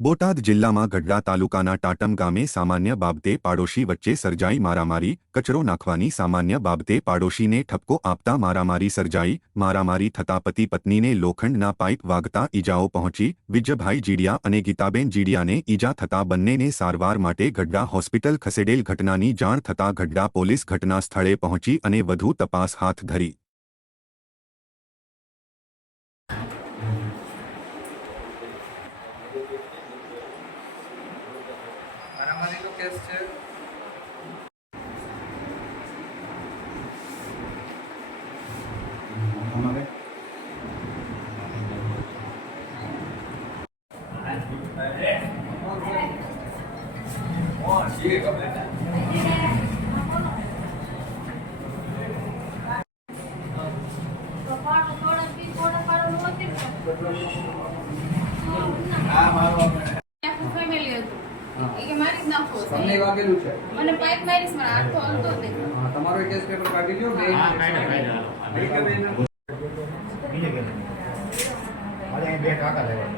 બોટાદ જિલ્લામાં ગઢડા તાલુકાના ટાટમ ગામે સામાન્ય બાબતે પાડોશી વચ્ચે સર્જાઈ મારામારી. કચરો નાખવાની સામાન્ય બાબતે પાડોશીને ઠપકો આપતા મારામારી સર્જાઈ. મારામારી થતા પતિ પત્નીને લોખંડના પાઇપ વાગતા ઈજાઓ પહોંચી. વિજયભાઈ જીડિયા અને ગીતાબેન જીડિયાને ઈજા થતા બંનેને સારવાર માટે ગઢડા હોસ્પિટલ ખસેડેલ. ઘટનાની જાણ થતાં ગઢડા પોલીસ ઘટના સ્થળે પહોંચી અને વધુ તપાસ હાથ ધરી. મારામારીનો કેસ છે. અમારે તમને વાગેલું છે. મને પાઇપ મારીશ મને હાથ તો હલતો જ નહીં. તમારો કેસ પેપર કાઢી લ્યો. બે બે કાકા લેવા